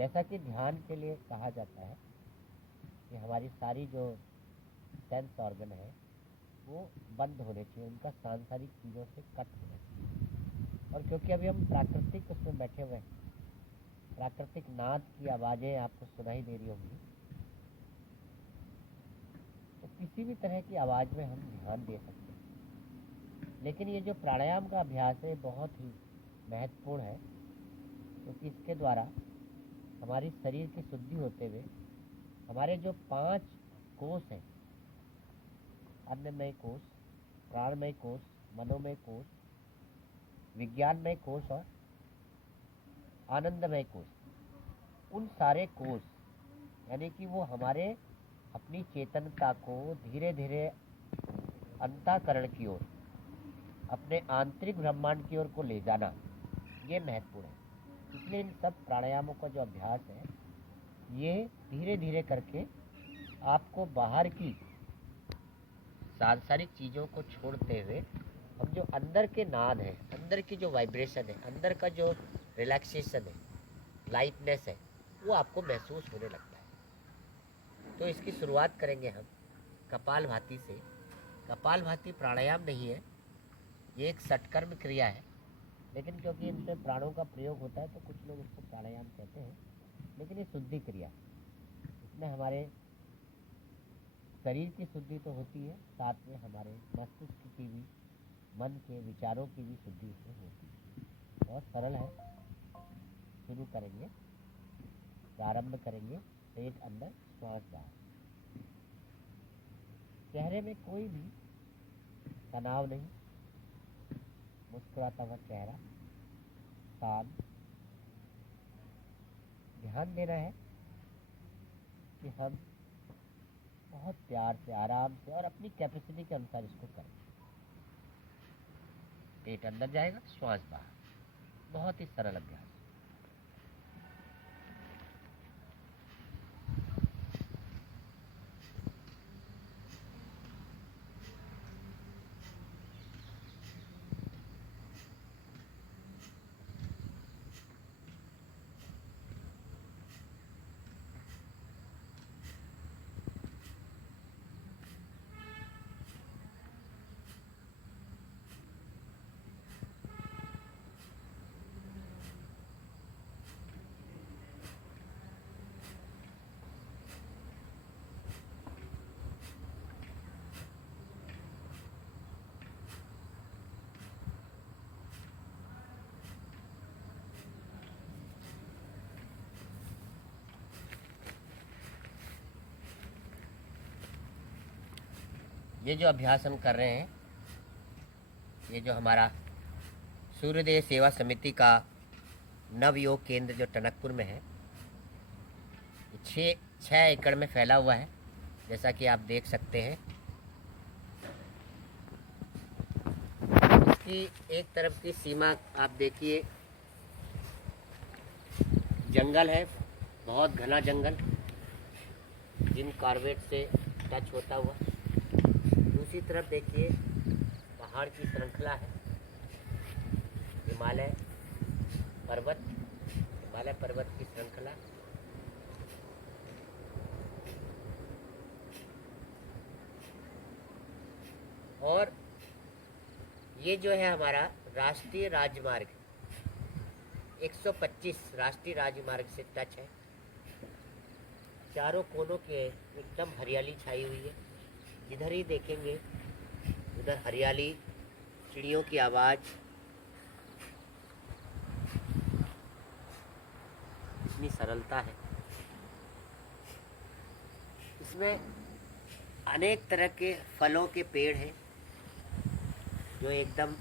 जैसा कि ध्यान के लिए कहा जाता है कि हमारी सारी जो सेंस ऑर्गन है वो बंद होने चाहिए, उनका सांसारिक चीज़ों से कट होना चाहिए। और क्योंकि अभी हम प्राकृतिक उसमें बैठे हुए हैं, प्राकृतिक नाद की आवाज़ें आपको सुनाई दे रही होंगी, तो किसी भी तरह की आवाज़ में हम ध्यान दे सकते हैं। लेकिन ये जो प्राणायाम का अभ्यास है बहुत ही महत्वपूर्ण है, क्योंकि इसके द्वारा हमारी शरीर की शुद्धि होते हुए हमारे जो 5 कोष हैं, अन्नमय कोष, प्राणमय कोष, मनोमय कोष, विज्ञानमय कोष और आनंदमय कोष, उन सारे कोष यानी कि वो हमारे अपनी चेतनता को धीरे धीरे अंतःकरण की ओर, अपने आंतरिक ब्रह्मांड की ओर को ले जाना, ये महत्वपूर्ण है। इसलिए इन सब प्राणायामों का जो अभ्यास है ये धीरे धीरे करके आपको बाहर की सांसारिक चीज़ों को छोड़ते हुए हम जो अंदर के नाद है, अंदर की जो वाइब्रेशन है, अंदर का जो रिलैक्सेशन है, लाइटनेस है, वो आपको महसूस होने लगता है। तो इसकी शुरुआत करेंगे हम कपालभाति से। कपालभाति प्राणायाम नहीं है, ये एक षटकर्म क्रिया है, लेकिन क्योंकि इनसे प्राणों का प्रयोग होता है तो कुछ लोग इसको प्राणायाम कहते हैं, लेकिन ये शुद्धि क्रिया, इसमें हमारे शरीर की शुद्धि तो होती है, साथ में हमारे मस्तिष्क की भी, मन के विचारों की भी शुद्धि इसमें होती है। बहुत सरल है। शुरू करेंगे, प्रारंभ करेंगे पेट अंदर, श्वास बाहर। चेहरे में कोई भी तनाव नहीं, मुस्कुराता हुआ चेहरा, शांत। ध्यान देना है कि हम बहुत प्यार से, आराम से और अपनी कैपेसिटी के अनुसार इसको करें। पेट अंदर जाएगा, श्वास बाहर। बहुत ही सरल अभ्यास। ये जो अभ्यास हम कर रहे हैं, ये जो हमारा सूर्योदय सेवा समिति का नवयोग केंद्र जो टनकपुर में है, 6 एकड़ में फैला हुआ है, जैसा कि आप देख सकते हैं। इसकी एक तरफ की सीमा आप देखिए, जंगल है, बहुत घना जंगल, जिम कॉर्बेट से टच होता हुआ। दूसरी तरफ देखिए पहाड़ की श्रृंखला है, हिमालय पर्वत की श्रृंखला। और ये जो है हमारा राष्ट्रीय राजमार्ग 125 राष्ट्रीय राजमार्ग से टच है। चारों कोनों के एकदम हरियाली छाई हुई है, जिधर ही देखेंगे उधर हरियाली, चिड़ियों की आवाज़, इतनी सरलता है इसमें। अनेक तरह के फलों के पेड़ हैं जो एकदम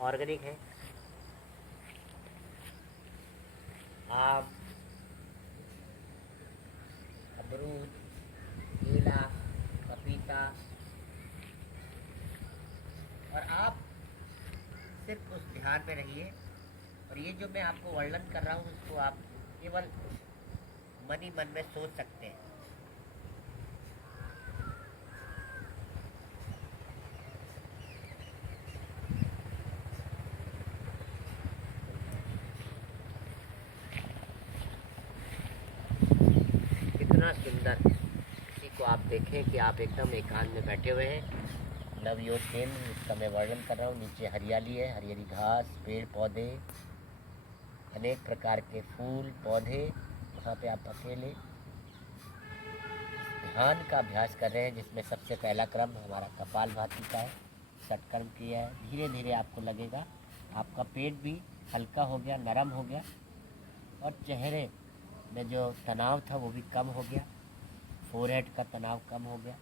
ऑर्गेनिक है। आम, अमरूद, केला, पपीता। और आप सिर्फ उस ध्यान में रहिए, और ये जो मैं आपको वर्णन कर रहा हूँ उसको आप केवल मन ही मन में सोच सकते हैं। तो आप देखें कि आप एकदम एकांत में बैठे हुए हैं। नवयोग केंद्र, जिसका मैं वर्णन कर रहा हूँ, नीचे हरियाली है, हरियाली घास, पेड़ पौधे, अनेक प्रकार के फूल पौधे। वहाँ पे आप अकेले ध्यान का अभ्यास कर रहे हैं, जिसमें सबसे पहला क्रम हमारा कपालभाति का है। षटकर्म किया है। धीरे धीरे आपको लगेगा आपका पेट भी हल्का हो गया, नरम हो गया, और चेहरे में जो तनाव था वो भी कम हो गया, फोरहेड का तनाव कम हो गया।